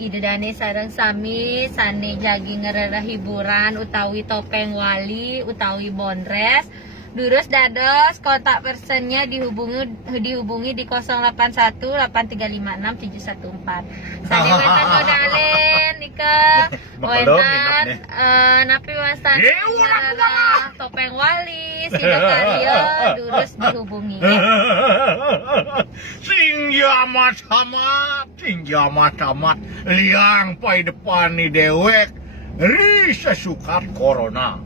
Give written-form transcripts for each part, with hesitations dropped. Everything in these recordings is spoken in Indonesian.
Idedane sareng sami sane jagi ngerereh hiburan utawi topeng wali utawi bondres. Durus dados kontak personnya dihubungi di 081 8356 714. Sane wetan modalen nika wetan napi wasan topeng wali sidokaryo durus dihubungi. Sing amat liang pai depan ni dewek ri sesukat corona.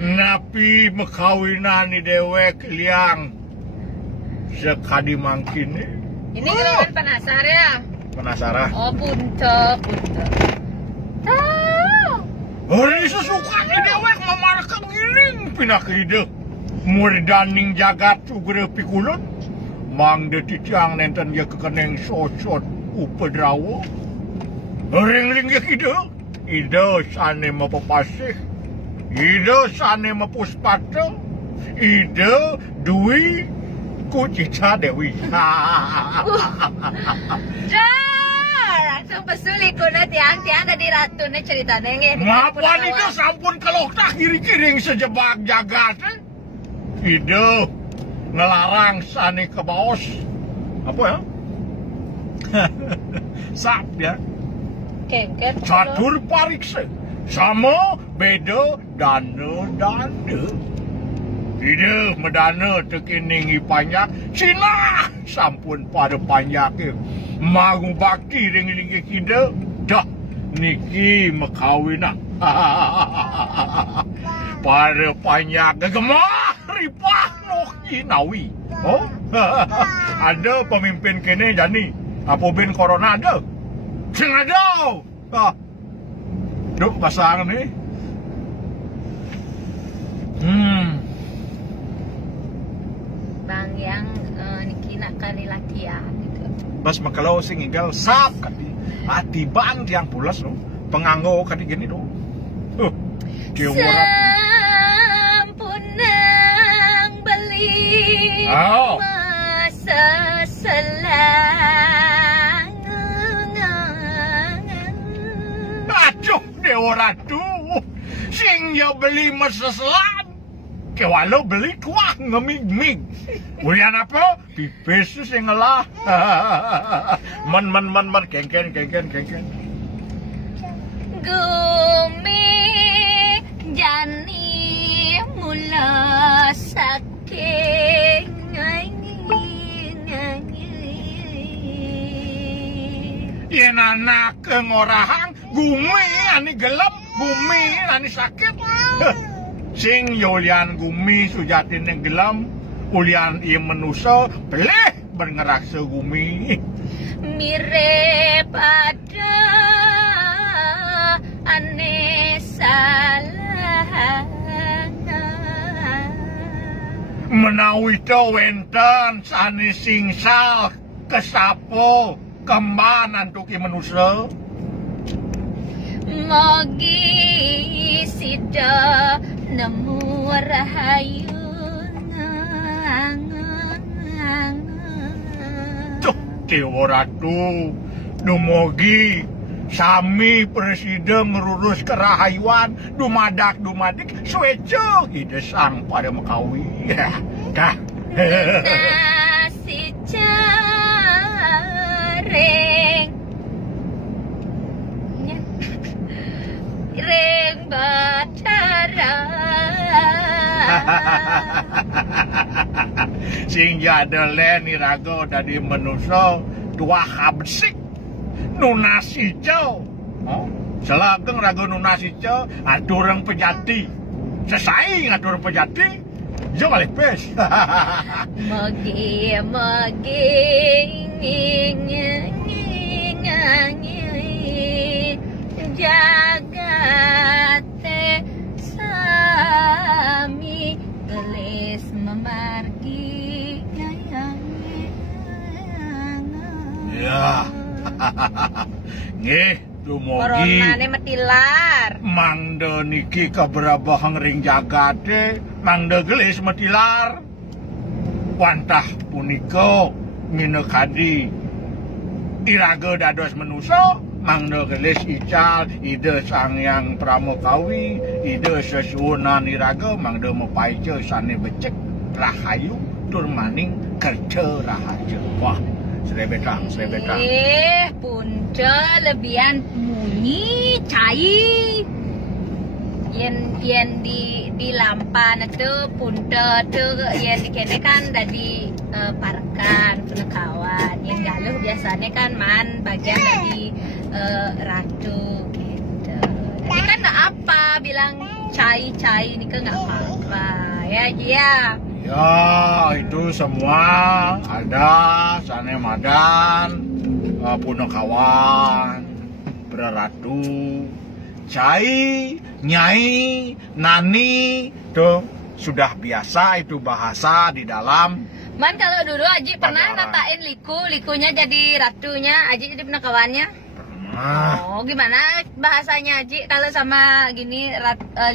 Napi mekawinan ni dewek liang sekadi mangkin. Ini kan penasar ya? Penasaran? Oh punca. Oh, ini sesukat ni dewek memarkang giling pindah ke hidup. Murdaning jagat ugre pikulun. Mang de titiang nenten ya kekeneng sosot upedrawo. Ring-ring ya hidup. Ida sane mapapasih. Ida sane mapuspata. Ida dui kucica dewi. Langsung pesuli kuna tiang-tiang tadi ratu na cerita nengin. Ngapain itu sampun kalau tak kiri-kiring sejebak jagat. Ida ngelarang sane ke baos. Apa ya? Sap ya. Kengket. Catur pariksa. Sama beda dana. Tidak medana tekiningi panjak. Sila sampun pada panjak ya. Magu bakti ring-ring kita. Dah niki mekawinah. Pada panjak gemah ripah noki nawi. Oh, ada pemimpin kene jani. Apa bin corona ada? Sing ada. Duk pasang ni. Bang yang niki nak kari laki ya gitu. Bas makalau sing inggal sap kati. Ati bang yang pulas no. Penganggo kati gini do. Sampunang beli masa selang. Aduh dewa ratu. Sing ya beli masa selang. Kewalo beli kuah ngemig-mig. Ulian apa? Pipis sing ngelah. Men kengken. Gumi jani mula saking yen anak ngorahang gumi ani gelap bumi ani sakit. Sing yulian gumi sujatin yang gelam ulian ia menusa beleh bergeraksa gumi. Mire pada ane salah menawi to wenten sani singsal kesapo kembanan tuki manusia. Mogi sida nemu rahayu. Tuh dewa ratu dumogi sami presiden ngurus kerahayuan dumadik sueco hidesang pada mekawi. Dah. Nasi careng ring batara sing jada leni rago dari manusia dua habsik nunasi co. Selageng rago nunasi co aturang pejati sesaing aturang pejati jo balik pes. Mogi jagate sami gelis memargi ya. Nggih dumugi coronane metilar mangda niki kaberabahang ring jagate mangda gelis metilar wantah punika minekadi iraga dados manusa mangda gelis ical ide Sangyang Pramukawi ide sesuwunan iraga mangda mapaica sane becek rahayu tur maning kerja rahaja. Wah, serebetang. Punca lebihan munyi cai yen di lampan itu punca tu yen dikene kan dari parakan penekawan yang galuh biasanya kan man bagian dari ratu gitu. Jadi kan nggak apa bilang cai ini kan nggak apa-apa ya Jia. Ya itu semua ada sane madan punakawan berratu cai nyai nani tuh sudah biasa itu bahasa di dalam. Man kalau dulu Aji pernah natain likunya jadi ratunya, Aji jadi penakawannya. Oh gimana bahasanya Aji kalau sama gini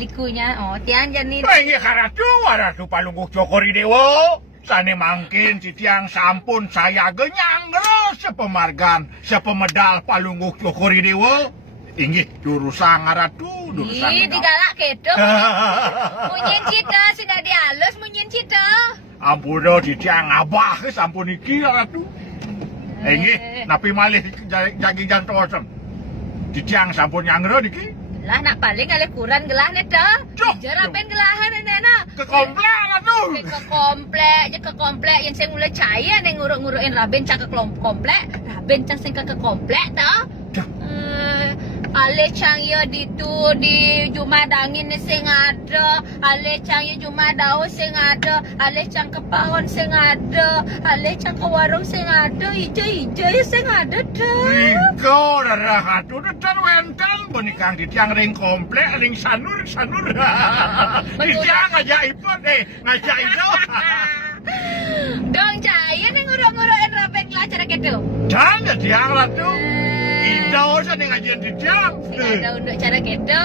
likunya? Oh tiang jadi. Iya ratu Palungguh Cokori Dewo. Sane mangkin citiang sampun saya genyang terus sepemargan sepemedal Palungguh Cokori Dewo. Inggih durusang ratu durusang. Ih digalak kedo. Munyin cita sudah dihalus munyin cita. Ampun citiang abah sampun iki ratu. Inggih napi malih jagi jantosen. Citiang sampun nyangro niki. Lah nak paling ale kurang gelah neta. Jarapen gelahan nena. Ke komplek ratu. Ke komplek yang saya mulai caya neng nguruk-ngurukin raben cak ke komplek. Raben cak sing ke komplek ta. Ale cang ya di Jumadangin sing ada, ale cang ya Jumadao sing ada, ale cang ke Pawon sing ada, ale cang ke warung sing ada, ijo sing ada dah. Iko darah atuh detan wenten benikang di tiang ring komplek ring sanur. Di tiang ngajaib Dong caya nih nguruk-ngurukin raben lah cara gitu. Jangan tiang ratu. Indau sa ning ajian di tiang. Ada untuk cara gitu,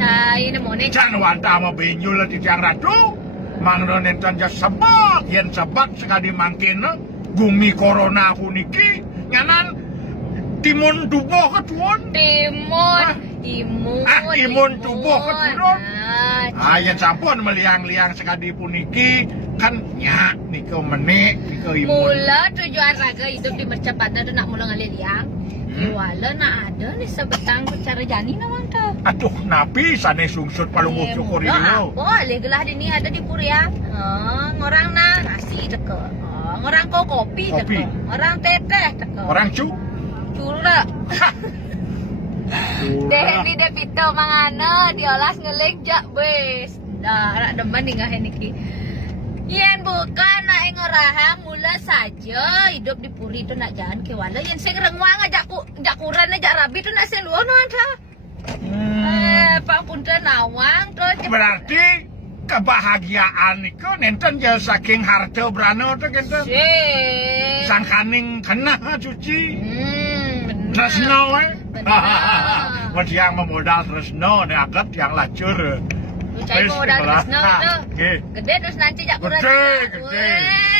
caya nemone. Jangan wanta sama benyul di tiang ratu. Mangdo nenten ja sebak yen sebak sekali mangkin gumi corona puniki nyanan timun tubuh ketuon. Imun tubuh ketuon. Yen sampun meliang-liang sekali puniki kan nyak niko menik niko imun. Mula tujuan raga hidup di percepatan tu nak mula ngalih liang. Wala nak ada ni sebetang cara jani namang tu. Aduh napi sane sungsut Palungguh Cokori dulu. Boleh gelah ini ada di Puriang. Ngorang na nasi teke. Ngorang kopi teke. Ngorang teteh teke. Orang Cura. Deh ni deh pito mangana diolas ngeleg jak wes. Dah nak demen nih niki. Yen bukan nak ngorahang mula saja hidup di Puri tu nak jalan ke wala yen sing rengwang ajak kuran ajak rabi tu nak sing luon ada. Pak punten nawang tu. Berarti kebahagiaan niku nenten jauh saking harta brano tu gitu. Sangkaning kena cuci. Tresno Masih yang memodal tresno ni agak yang lacur. Cai modal tresno tu. Gede terus nanti jak kurang. Gede.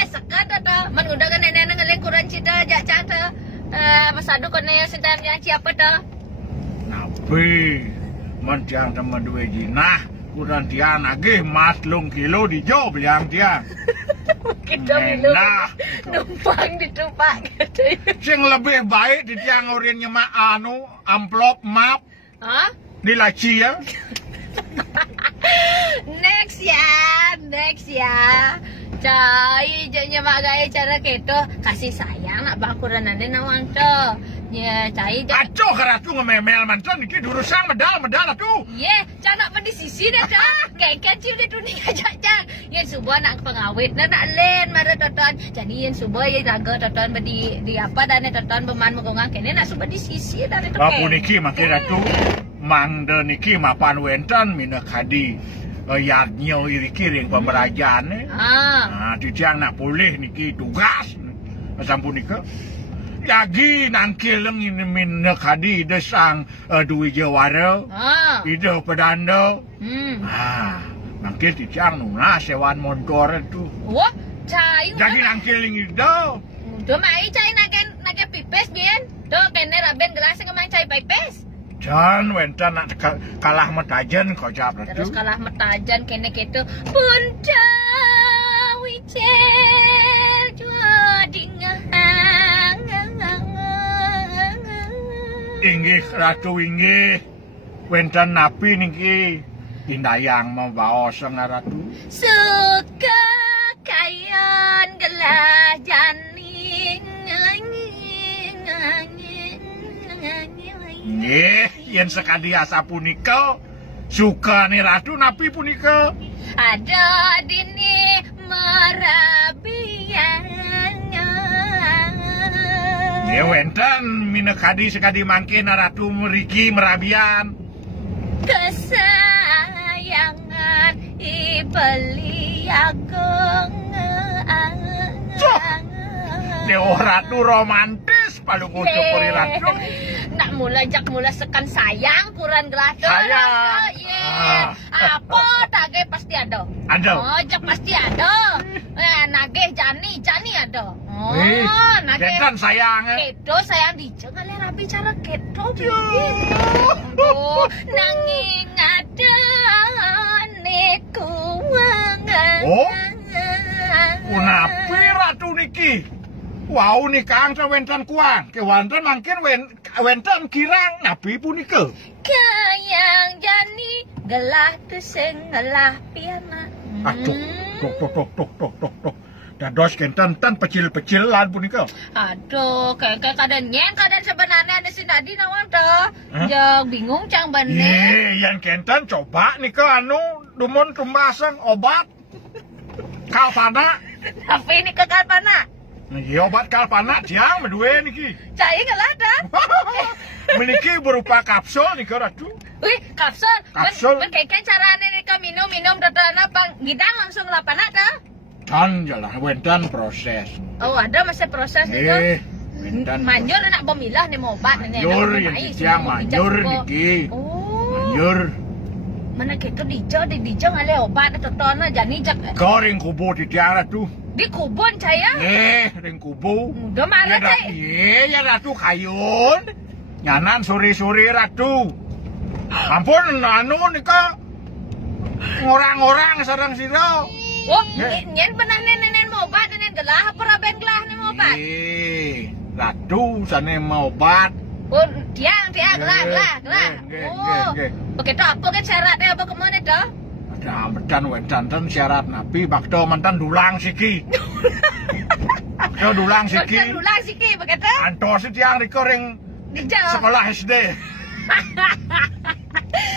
Sekat tu. Man udah kan nenek ngeleng kurang cita jak cata. Masadu kene sentan yang siapa tu? Nabi man tiang teman dua jinah kurang tiang agih mas lung kilo di jo bilang tiang. Kita minum numpang ditupak. Sing lebih baik di tiang orian nyemak amplop map. Hah? Di laci ya. Next ya. Cai jadinya mak gaya cara keto kasih sayang nak bakuran nanti nawang tu. Ya cai. Acuh keratu ngememel mantan iki durusang medal atuh. Ye, cak nak di sisi dah dah. Kayak kecil dia tuning aja cak. Yen subuh nak pengawet nak len mara toton. Jadi yen subuh ye jaga toton di apa dan toton beman megongang kene nak subuh di sisi dari tu. Apa niki makin ratu mangde niki mapan wenten mina kadi. Yadnya iri kiring pemerajaan ni. Titiang nak boleh niki tugas. Sampun nika. Lagi nangkileng ini minna kadi desang duwi jawara. Ida pedanda. Nangkil titiang nuna sewan motor tu. Wah, cai. Jadi nangkiling itu. Do mai cai nage pipes bien. Do kene raben gelas ngemang cai pipes. Jan wentan nak kalah metajen kok jawab Terus itu. kalah metajan kene gitu. Bunda wicer jua dingang. Inggih ratu inggih. Wentan napi niki pindayang mau baos nga ratu. Suka kayon gelah janing. Nggih, yen sekadi asa punika suka ni ratu napi punika. Ada dini merabian. Ya wenten minekadi sekadi mangke na ratu meriki merabian. Kesayangan ibeli ageng. Deo ratu romantis palu kucukuri ratu. Nak mula sekan sayang kurang gelado. Sayang. Apa tage pasti ada. Ada. Oh, jak pasti ada. Nageh jani ada. Oh, nageh. Jantan sayang. Kedo sayang dijeng ale rapi cara kedo. Oh, nanging ada nekuangan. Oh. Kunapi ratu niki? Wow nih kang wenten kuang, kewanten mangkin wenten kirang nabi punika. Kayang jani gelah tuseng gelah piana. Aduh, tok. Dados kenten pecil lan punika. Aduh, kayak kadang sebenarnya ada si Nadi nawang toh. Jeng bingung cang bener. Ye, yang kenten coba nika dumun tumbaseng obat kalpana. Tapi ini kekal pana. Iya obat kalpana jiang berdua niki. Cai gelah dah. Meniki berupa kapsul nika ratu. Wih, kapsul. Kapsul. Men kayak caranya nih minum datana pang gidang langsung lapana dah. Kan jalan wenten proses. Oh, ada masih proses itu. Wenten. Manjur nak pemilah nih mau obat nih. Manjur yang jiang manjur niki. Oh. Manjur. Mana gitu dijo ngale obat tetona jani jak. Kau ring kubu di tiang ratu. Di kubun saya. Ring kubu. Udah marah cai. Ya ratu kayun. Nyanan sore-sore ratu. Ampun nika ngorang-ngorang sareng sira. Oh, nyen pernah nenen mau obat nenen gelah apa raben gelah nih mau obat. Ratu sane mau obat. Oh, tiang gelah. Oh. Begitu apa kan syaratnya apa kemana dah? Ada medan wentan syarat nabi bakto mantan dulang siki. Bakto dulang siki. Dulang siki begitu? Antos tiang riko ring sekolah SD.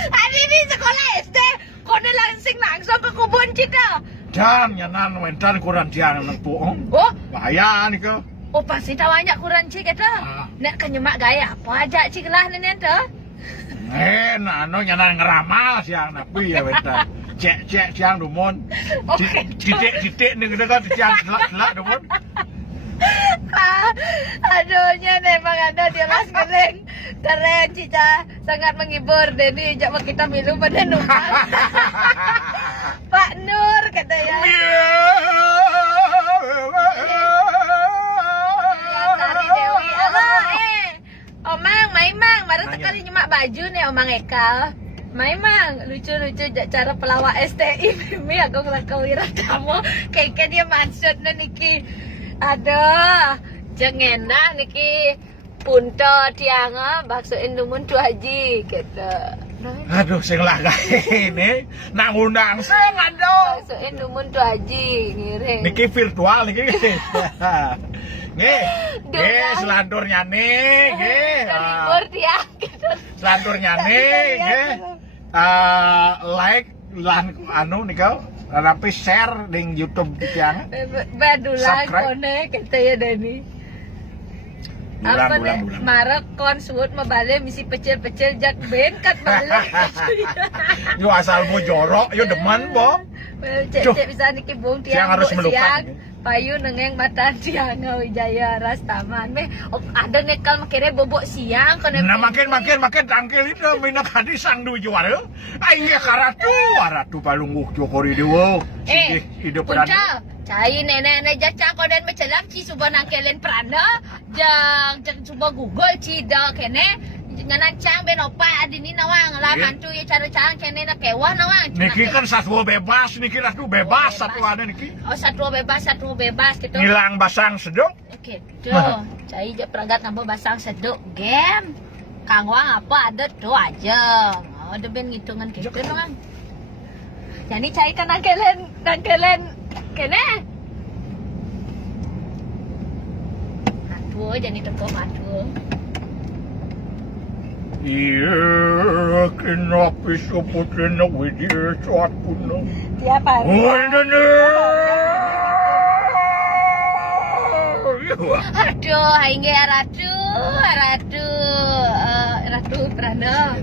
Hari ini sekolah SD, kau langsung ke kubun cita. Dan nyanan wentan kurang tiang nempu. Oh, bahaya niko. Oh pasti tawanya kurang cik kata. Nak kenyemak gaya apa aja cik lah nenen tuh. Nyanan ngeramal siang nabi ya wentan. Cek siang dumun. Titik nih kita kan siang selak dumun. Aduhnya memang ada di las kering. Keren Cica, sangat menghibur. Denny coba kita minum pada numpang. Pak Nur kata ya. Tari Dewi. Omang, Maimang, baru sekali nyemak baju nih Omang Ekal. Maimang, lucu-lucu cara pelawak STI. Mimi aku ngelakau kamu. Kayaknya dia maksudnya niki. Aduh, jengenah niki punto tiang baksoin dumun tu haji gitu. Aduh, sing lah ini nak ngundang sing aduh. Baksoin dumun tu haji ngiring. Niki virtual niki. Nggih, selanturnya nih, nggih. Libur dia gitu. Selanturnya nih, nggih. Like lan nika tapi share di YouTube tiang. Badulah kone kata ya Dani. Apa nih? Marek kon suut mabale misi pecel-pecel jak benkat balik. Yo asal mau jorok, yo demen, Bo. Cek bisa niki bung tiang harus melukat. payu nengeng matan siang Wijaya Rastaman. Meh ada nekal makere bobok siang kono. Nah makin tangkel itu minak hadis sang du juara. Aing karatu palungguh jokori dewa. Hidup Punca. Cai nenek jaca koden mencelam ci suba nangkelen prana. Jang suba Google ci da kene. Nganan cang ben opa adini nawang lah mantu ya cara cang kene na kewah nawang. Niki kan satwa bebas, niki ratu bebas satu ada niki. Oh satwa bebas gitu. Ngilang basang sedok. Oke, tuh. Cai je peragat nambah basang sedok game. Kang Wang apa ada tuh aja. Oh, ada ben ngitungan gitu nawang. Jadi cai kan nangkelen kene. Aduh, jadi teko aduh. Iya, kenapa sebutin widya suatu no? Tiap hari. Aduh, aing ratu prana.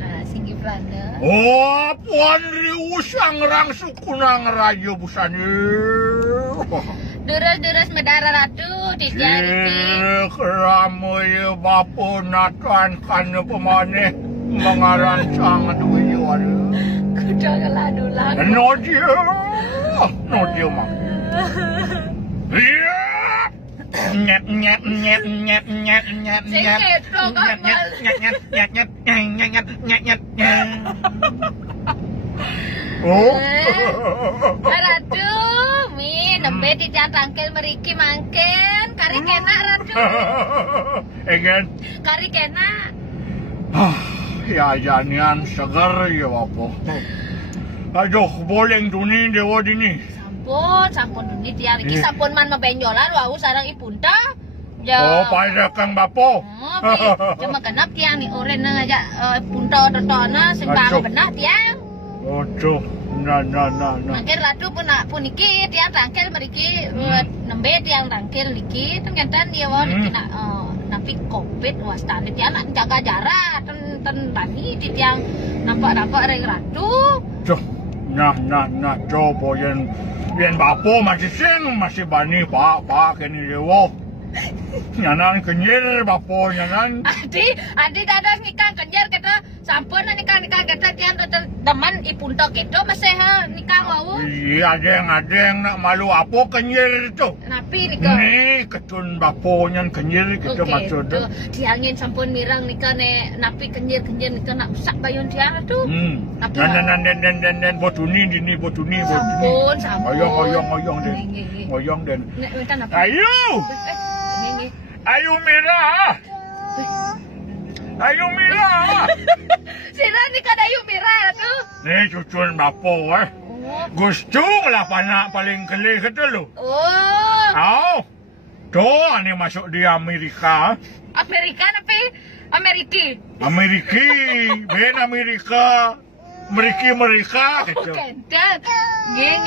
Nah, singgi prana. Oh, puan riusang rang sukunang raja busani. Deres medara ratu di jari. Keramu bapu natan kan pemane mengarancang duit Kuda ngeladulang. No dia mah. Ratu, mi nembe di tangkel meriki mangken, kari kena ratu. Egen. Kari kena. Ya janian seger ya apa. Aduh, boleh dunia dewa dini. Sampun dunia tiang iki sampun man mabenjolan wau sarang ipunta. Oh, pada kang bapo. Cuma genap tiang ni oren aja punta dotona sing bang benak tiang. Aduh, nah. Makin ratu pun iki tiang tangkel meriki nembe tiang tangkel iki tengentan dia wau iki napi covid wastane tiang nak jaga jarak ten tani di tiang nampak reng ratu. Duh, nah, coba yang bapo masih bani pak kini dewa. Nyanan kenyir bapo nyanan. Adi dadas nikah kenyir kata sampun nikah kata tiang teman ipunta gitu masih nikah wau. Iya ada yang nak malu apa kenyir itu. Napi nikah. Nih ketun bapo nyan kenyir gitu maksud. Tiangin sampun mirang nikah ne napi kenyir nikah nak sak bayun tiang tu. Dan botuni dini. Sampun. Oyong den. Ayo. Ayo Mira. Sila nikah dayu Mira tu. Nih cucun bapo Gusto lah panak paling kelih kata lu. Oh. Tuh ani masuk di Amerika. Amerika apa? Ameriki. Ben Amerika. Mereka gitu. Kentan. Geng.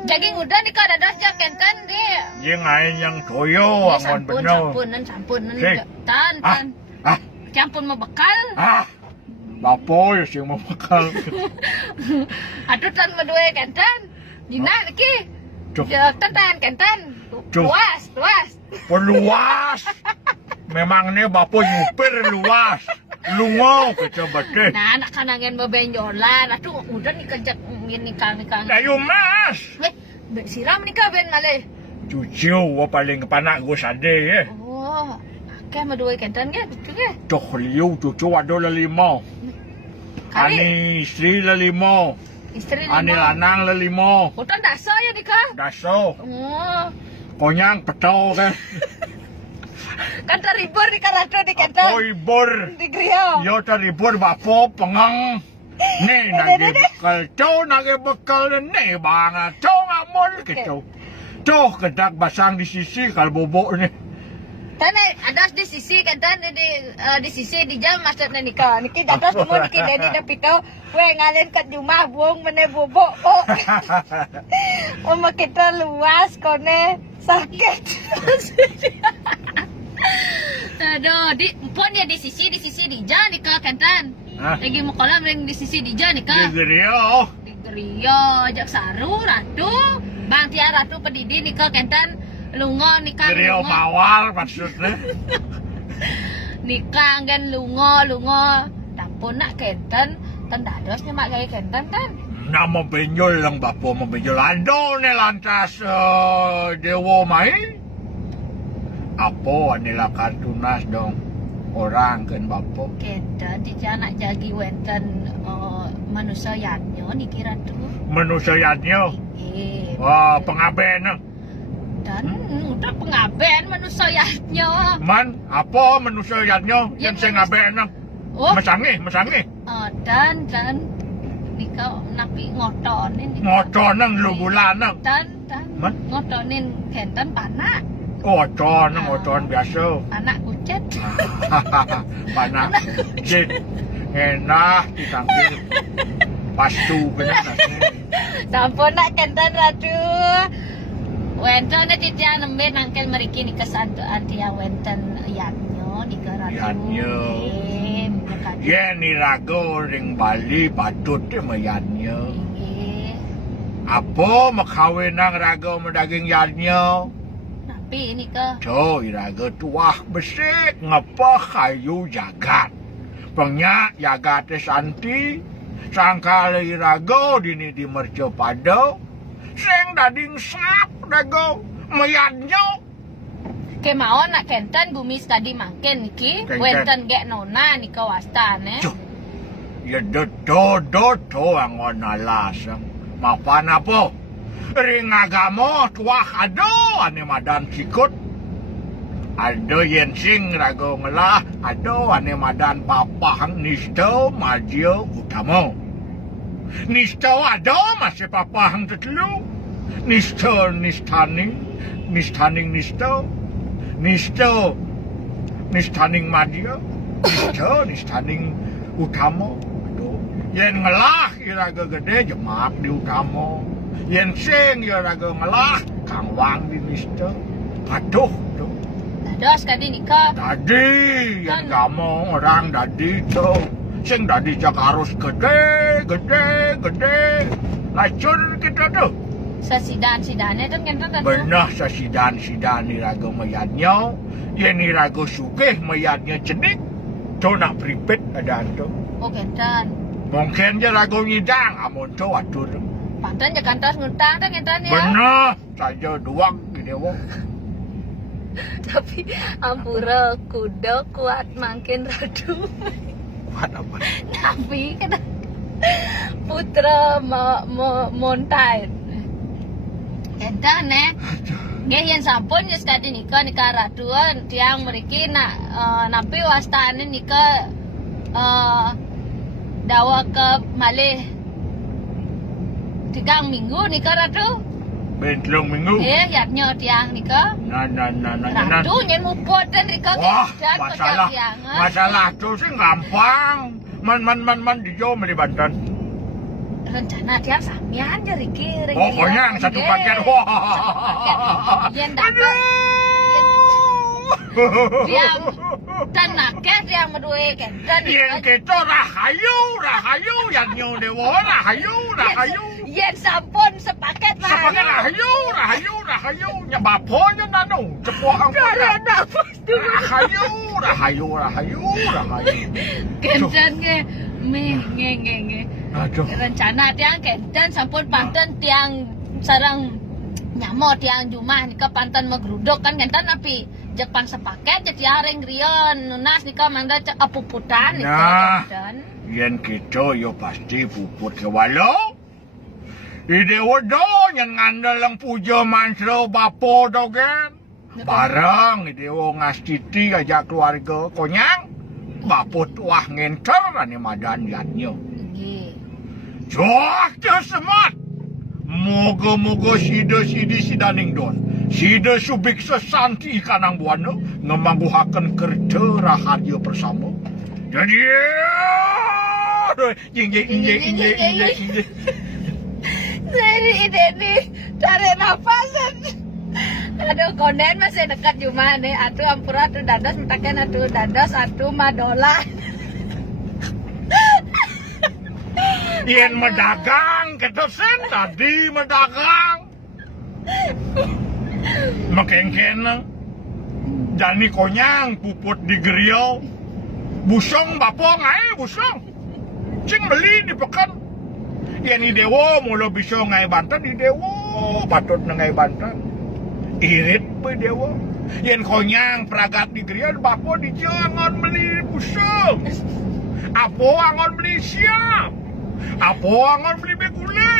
Daging udah nikah dadas jak kentan dia. Yang lain yang toyo aman benar. Sampunan. Tan. Campur mau bekal. Bapo ya sing mau bekal. Aduh tan medue kentan. Dina lagi. Tan kentan. Luas. Luas. Memang nih bapo nyupir luas. Lungo kita bate. Nah, anak kanangan bebenjolan. Aduh, udah nih kerja nikah. Ayo mas. Siram nikah ben malih. Cucu, paling kepanak gue sade ya. Oh, kayak medue kentan ya, betul ya. Cok liu cucu ada lelimo. Ani istri lelimo. Ani lanang lelimo. Hutan daso ya nikah. Daso. Oh. Konyang petau kan. Kan teribur di karatu di kentan. Oh ibur. Di griyo. Yo teribur bapo pengang. Nih nage bekal nih banget. Cow ngamol gitu. Cow kedak basang di sisi kal bobok nih. Tane ada di sisi kentan di sisi di jam maksudnya nikah. Niki dados semua niki dedi dapito. We ngalen kat rumah buang mene bobok kok. Oma kita luas kone sakit. Aduh, pun dia di sisi di jam nikah kentan. Lagi mau kolam yang di sisi di jam nikah. Di Gerio. Di Gerio, ajak saru ratu. Bang Tia Ratu Pedidi nika kenten lunga nika Gerio mawar maksudnya. Nika kan lunga dapun nak kenten ten dados nyemak gawe kenten kan. Nama benjol lang bapo mo benjol. Ando ni lantas dewo mai. Apo anila kartunas dong. Orang kan bapo. Kenten di anak jagi wenten manusia yatnyo niki Ratu. Manusia yatnyo. Wah, pengaben. Dan udah pengaben manusia yatnyo. Man, apa manusia yatnyo? Yang sing ngaben. Oh. Mesangi. Dan nika napi ngotonin. Ngotonin lu bulan. Dan ngotonin kenten panak. Ngoton biasa. Anak kucet. Panak kucet. Enak ditangkil. Pastu bener. Sampun nak kenten Ratu. Wenten titia nembe nangkel meriki nika santuan tia wenten yatnyo nika Ratu. Yatnyo. Yen irago ring Bali patut mayatnyo. Apa makawin nang rago medaging yatnyo? Napi nika. Jo irago tuah besik ngapa kayu jagat. Pengnya jagat santi. Sangkala irago dini di merco pado. Sing dading sap dago mayatnyo. Kemauan nak kenten gumis tadi makin niki. Wenten gek nona nika wastan Ya do angon alasang. Mapan apa? Ring agamo tuah ado ane madan sikut. Ado yen sing rago ngelah. Ado ane madan papahang nisto majo utamo. Nisto ado masih papahang tetelu. Nisto nistaning nisto. Nistaning madio. Nistaning utamo. Yen ngelah iraga gede jemak di utamo. Yen sing iraga ngelah kangwang di nisto. Aduh tuh. Dados kadi nika. Tadi yang kamu orang tadi tuh. Sing tadi jak harus gede. Lacur kita tuh. Sesidan-sidane kan kenten Ratu. Benar sesidan irago mayatnyo. Yen irago sugih mayatnya cenik. Tuh nak pripet ada tuh. Oh kenten. Mungkin je rago nyidang amun tuh atur. Panten je kantos ngutang kan kenten ya. Benar saja duang gini wong. Tapi ampura kuda kuat makin Ratu. Kuat apa? Tapi kena putra montai. Kenten nggih yen sampun wis kadi nika Ratuan tiang mriki nak napi wastane nika dawa ke malih 3 minggu nika Ratu. Bentlong minggu. Yatnyo tiang nika. Ratu nyen mupot dan nika dan masalah tu sih gampang. Man dijo melibatkan. Rencana tiang samian jadi kiri. Pokoknya yang satu paket. Wah. Yen dapat. Tiang tenake tiang medue kenten. Yen kita rahayu yatnyo dewa rahayu. Yen sampun sepaket rahayu. Nyebaponya nanu cepuh angkanya. Rahayu. Kenten nge. Aduh. Rencana tiang kenten sampun panten tiang sarang nyamo tiang jumah nika panten megruduk kan kenten api Jepang sepaket jadi areng rion nunas nika mangga puputan nika kenten. Yen kita yo pasti puput ke walau. Ide wodo yang ngandel yang puja mantra bapo dogen. Barang ide wo ngastiti aja keluarga konyang. Bapo tuah ngenter ane madan yatnyo. Joak semat. Moga-moga sidaning don. Sida subik sesanti kanang buana ngemangguhaken kerja rahadia bersama. Jadi inje. Jadi ini tarik nafasan. Aduh konden masih dekat cuma nih. Atuh ampura atuh dados mentaken atuh dados atuh madola. Yen medagang ketesen tadi medagang. Makengkena Jani konyang puput di grill. Busong bapong ay busong. Cing beli di pekan. Yan ni dewo mulo biso ngay Banten di dewo patut na ngay Banten. Irit pa dewo. Yan konyang pragat di grill bapo di jangan beli busong. Apo angon beli siap. Apo angon beli begule.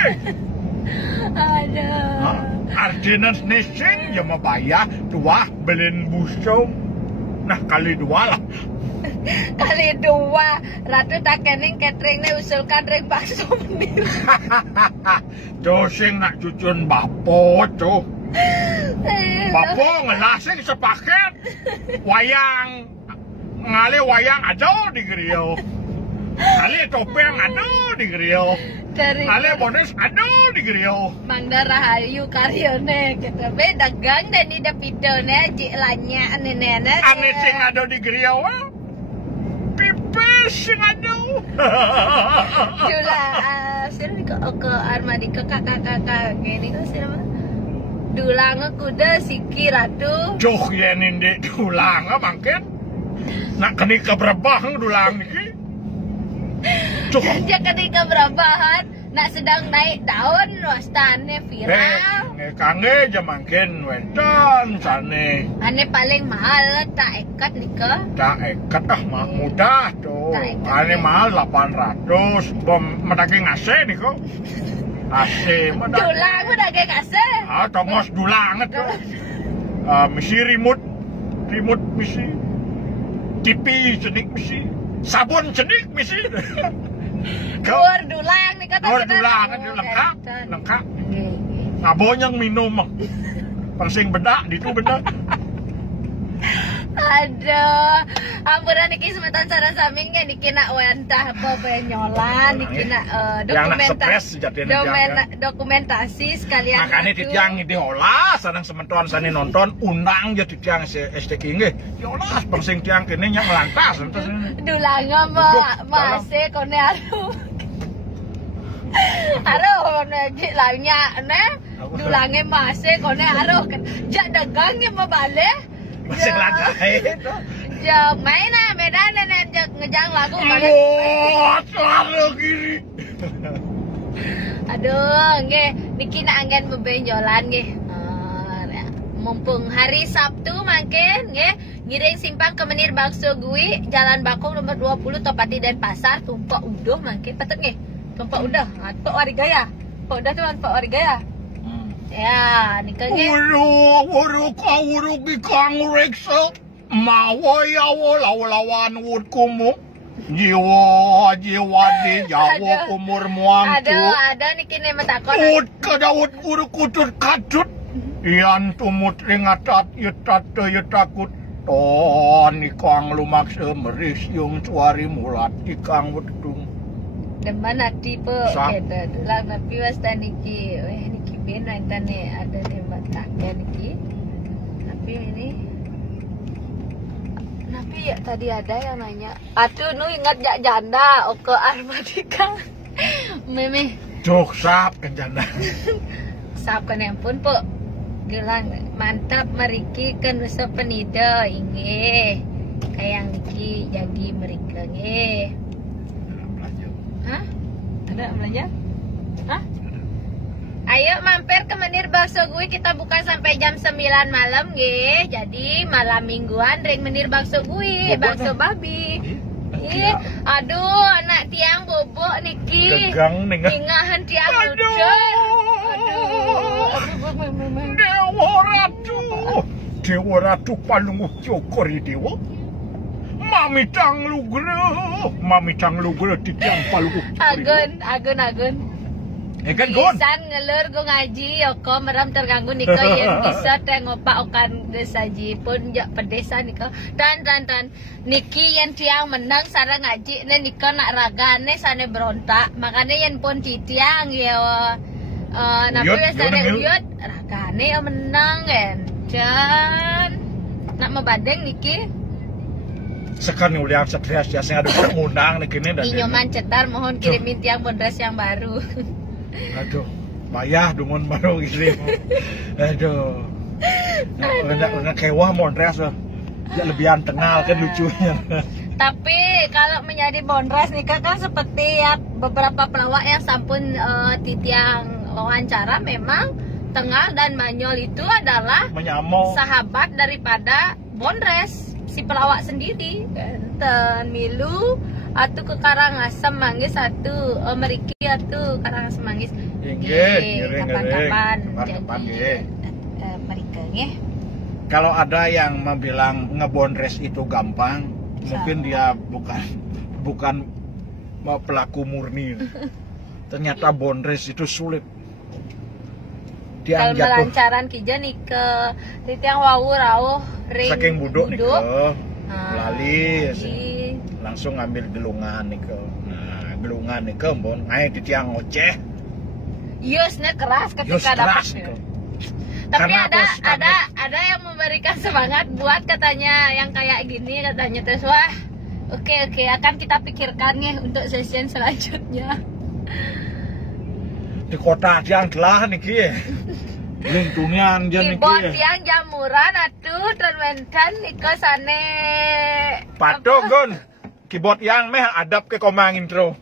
Aduh. Artinya nesing ya mabaya dua belin busong. Nah kali dua lah. Kali dua Ratu tak kening cateringnya usulkan reng bakso menir. Tuh sing nak cucun bapo tuh. Bapo ngelasing sepaket. Wayang ngale wayang ada di grill. Ngale topeng ada di grill. Ale bonus aduh di grill. Mangda Rahayu karyone kita be dagang dan di dapidone cik lanya nenek. Ane sing ada di grill. Pipis sing ada. Dula sini ke armadi ke kakak-kakak gini kok sih Dulang kuda siki Ratu. Joh yenin di dulang mangken. Nak keni keberbah dulang iki. Dia ketika berabahan, nak sedang naik daun, wastannya viral. Kange jamangkin weton sane. Ane paling mahal tak ikat nika. Tak ikat mah mudah tuh. Ane mahal 800. Bom medaging AC niko. AC medaging. Dulang medaging AC. Tongos dulang tuh. Misi remote misi. TV cedik misi. Sabun cedik misi. Luar dulang nih kata. Luar dulang itu lengkap. Ngabonyang minum. Persing bedak itu bedak. Aduh, ampunan niki semeton cara saming kan niki nak wentah apa penyolan niki nak dokumentasi sekalian. Makanya titiang diolah sanang semeton sani nonton undang ya titiang STK nggih. Diolah persing tiang kene nya melantas entas. Dulanga masih kone aru. Aru kone cik launya ne. Dulange masih kone aru. Jak dagangnya mabale. Masih lantai itu. Jok main Medan dan ngejang lagu selalu gini. Aduh, nggih niki nak anggen bebenjolan nggih. Mumpung hari Sabtu mangken nggih, ngiring simpang ke Menir Bakso Gui, Jalan Bakung nomor 20 Topati dan Pasar, Tumpak Udoh mangken. Patut nggih. Tumpak Udoh. Tok Warigaya. Tok Udoh tuan Pak Warigaya. Ya, nikahnya. Wuru ikang reksa. Mawai lawan wud kumu. Jiwa di Jawa umur muangku. Ada nikine matakon. Wud kadawut wuru kutut katut. Ian tumut ringatat yetakut. Ton ikang lumaksa meris yung suari mulat ikang wedung. Deman hati pe. Kita dulang napi wasta niki. Niki bena tane ada di mataknya niki. Tapi ini. Napi ya tadi ada yang nanya. Atuh nu ingat jak janda oke Armadika. Meme. Jok sap kan janda. Sap kan yang pun po. Gelang mantap meriki kan nusa penida inge. Kayang niki jagi mereka nge. Hah? Ada belanja? Hah? Ayo mampir ke Menir Bakso Gui, kita buka sampai jam 9 malam nggih. Jadi malam mingguan ring Menir Bakso Gui, bakso babi. Ih, aduh anak tiang bobok niki. Ingahan tiang lucu. Aduh. Dewa Ratu palung cokori dewa. Mami tang lugre titiang palung. Agun. Kan gon. Pisan ngelur go ngaji yoko meram terganggu niko yang bisa tengopak okan desaji pun jak pedesa niko. Dan niki yang tiang menang sarang ngaji ne niko nak ragane sane berontak. Makanya yang pun titiang ya. Nabi sane uyut ragane yang menang kan. Dan nak membanding niki. Sekarang uliang stres ya saya ada ngundang nih kini dan Inyoman cetar mohon kirimin tiang bondres yang baru. Aduh. Payah dungun baru kirim. Aduh. Nah, kewah Bondres ya lebihan tengal kan lucunya. Tapi kalau menjadi Bondres nih kan seperti ya beberapa pelawak yang sampun titiang wawancara memang Tengal dan Manyol itu adalah menyamo sahabat daripada Bondres si pelawak sendiri. Enten milu atau ke Karangasem manggis satu Meriki atau Karangasem manggis. Kapan-kapan jadi mereka nggih. Kalau ada yang bilang ngebondres itu gampang, mungkin dia bukan pelaku murni. Ternyata bondres itu sulit. Kalau melancaran kija nih ke titiang wawu rauh ring saking buduk nih ke lalis langsung ngambil gelungan nih ke. Nah, gelungan nih ke mbon ngai titiang ngoceh. Yusnya keras ketika dapat. Tapi ada yang memberikan semangat buat katanya yang kayak gini katanya terus wah oke akan kita pikirkan ya untuk session selanjutnya di kota yang telah nih ki lingkungan jan nih ki yang jamuran atuh terwentan niko sane patogon keyboard yang meh adap ke komang intro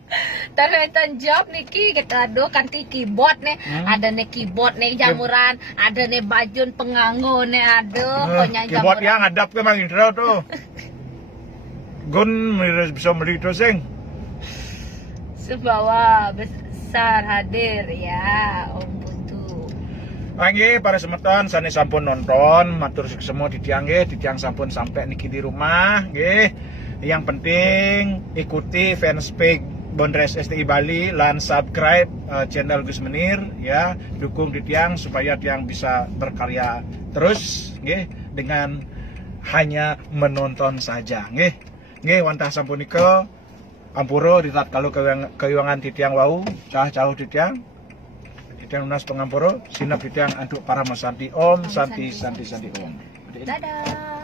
terwentan job niki kita aduh kanti keyboard nih ada nih keyboard nih jamuran ada nih bajun penganggo nih aduh pokoknya keyboard yang adap ke mang intro tuh gun bisa beli itu sing sebawa besar hadir ya Om Putu. Angge para semeton sane sampun nonton matur semua titiang sampun sampai niki di rumah nggih. Yang penting ikuti fanspage Bondres STI Bali lan subscribe channel Gus Menir ya, dukung titiang supaya tiang bisa berkarya terus nggih dengan hanya menonton saja nggih. Nggih wantah sampunika ampura ditat kalau keuangan titiang wau cah titiang lunas pengampura sinap titiang untuk para masanti om santi om. Dadah.